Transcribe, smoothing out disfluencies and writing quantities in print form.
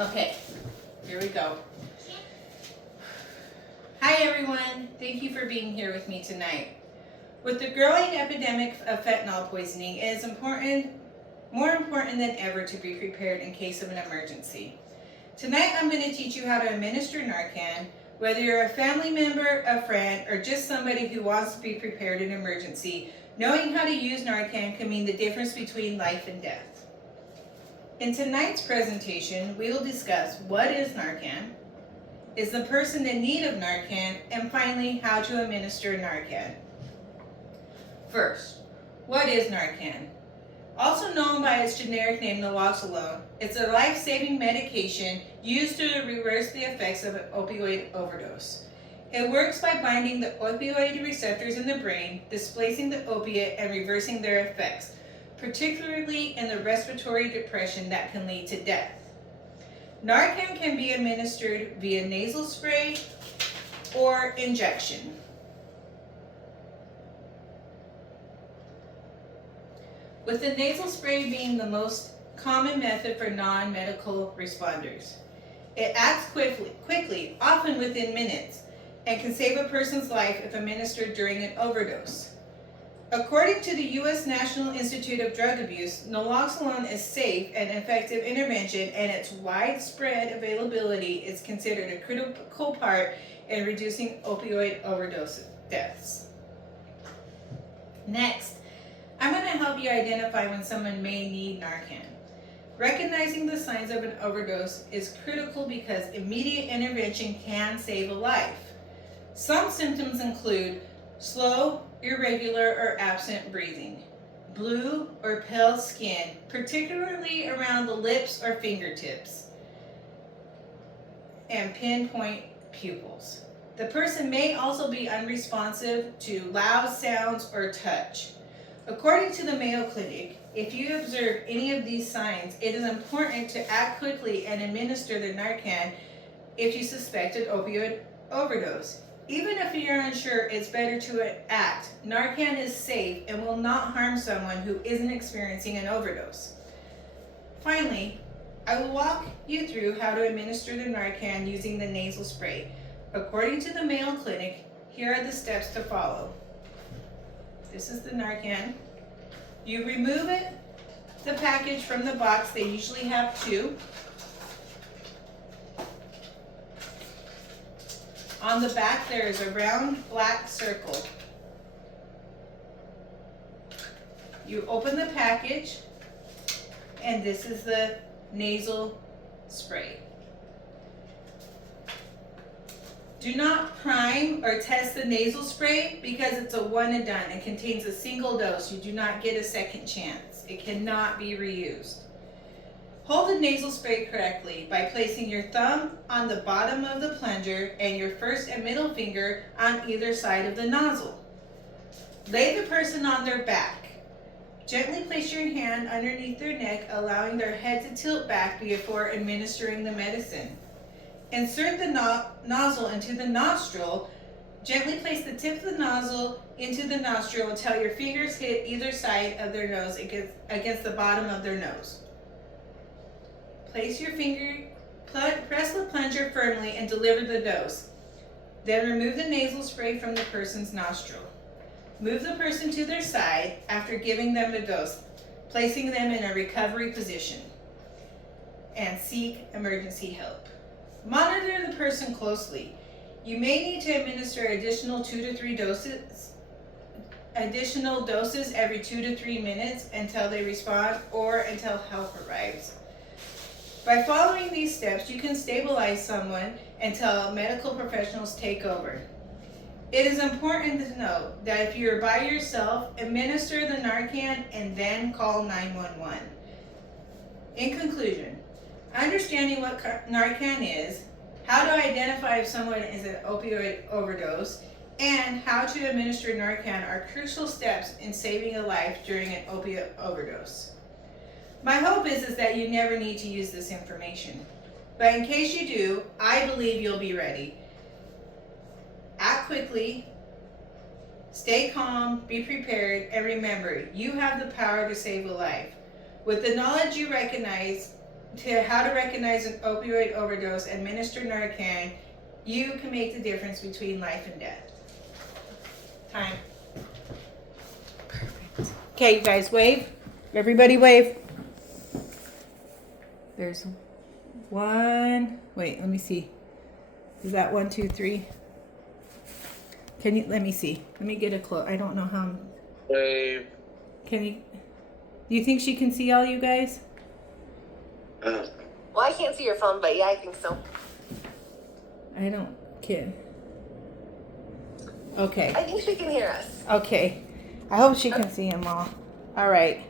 Okay, here we go. Hi everyone, thank you for being here with me tonight. With the growing epidemic of fentanyl poisoning, it is more important than ever to be prepared in case of an emergency. Tonight I'm going to teach you how to administer Narcan, whether you're a family member, a friend, or just somebody who wants to be prepared in an emergency. Knowing how to use Narcan can mean the difference between life and death. In tonight's presentation, we will discuss what is Narcan, is the person in need of Narcan, and finally, how to administer Narcan. First, what is Narcan? Also known by its generic name naloxone, it's a life-saving medication used to reverse the effects of an opioid overdose. It works by binding the opioid receptors in the brain, displacing the opiate, and reversing their effects, particularly in the respiratory depression that can lead to death. Narcan can be administered via nasal spray or injection. With the nasal spray being the most common method for non-medical responders. It acts quickly, often within minutes, and can save a person's life if administered during an overdose. According to the U.S. National Institute of Drug Abuse, naloxone is safe and effective intervention, and its widespread availability is considered a critical part in reducing opioid overdose deaths. Next, I'm going to help you identify when someone may need Narcan. Recognizing the signs of an overdose is critical because immediate intervention can save a life. Some symptoms include slow, irregular, or absent breathing, blue or pale skin, particularly around the lips or fingertips, and pinpoint pupils. The person may also be unresponsive to loud sounds or touch. According to the Mayo Clinic, if you observe any of these signs, it is important to act quickly and administer the Narcan if you suspect an opioid overdose. Even if you're unsure, it's better to act. Narcan is safe and will not harm someone who isn't experiencing an overdose. Finally, I will walk you through how to administer the Narcan using the nasal spray. According to the Mayo Clinic, here are the steps to follow. This is the Narcan. You remove the package from the box. They usually have two. On the back, there is a round black circle. You open the package, and this is the nasal spray. Do not prime or test the nasal spray because it's a one and done. It contains a single dose. You do not get a second chance. It cannot be reused. Hold the nasal spray correctly by placing your thumb on the bottom of the plunger and your first and middle finger on either side of the nozzle. Lay the person on their back. Gently place your hand underneath their neck, allowing their head to tilt back before administering the medicine. Insert the nozzle into the nostril. Gently place the tip of the nozzle into the nostril until your fingers hit either side of their nose against the bottom of their nose. Place your finger, press the plunger firmly and deliver the dose. Then remove the nasal spray from the person's nostril. Move the person to their side after giving them the dose, placing them in a recovery position, and seek emergency help. Monitor the person closely. You may need to administer additional 2 to 3 doses every 2 to 3 minutes until they respond or until help arrives. By following these steps, you can stabilize someone until medical professionals take over. It is important to note that if you're by yourself, administer the Narcan and then call 911. In conclusion, understanding what Narcan is, how to identify if someone is an opioid overdose, and how to administer Narcan are crucial steps in saving a life during an opioid overdose. My hope is that you never need to use this information. But in case you do, I believe you'll be ready. Act quickly, stay calm, be prepared, and remember, you have the power to save a life. With the knowledge you recognize to how to recognize an opioid overdose, administer Narcan, you can make the difference between life and death. Time. Perfect. Okay, you guys, wave. Everybody wave. There's one. Wait, let me see. Is that 1, 2, 3? Can you, let me see. Let me get a close. I don't know how. Wave. Can you, do you think she can see all you guys? Well, I can't see your phone, but yeah, I think so. I don't, can. Okay. I think she can hear us. Okay. I hope she can see them all. All right.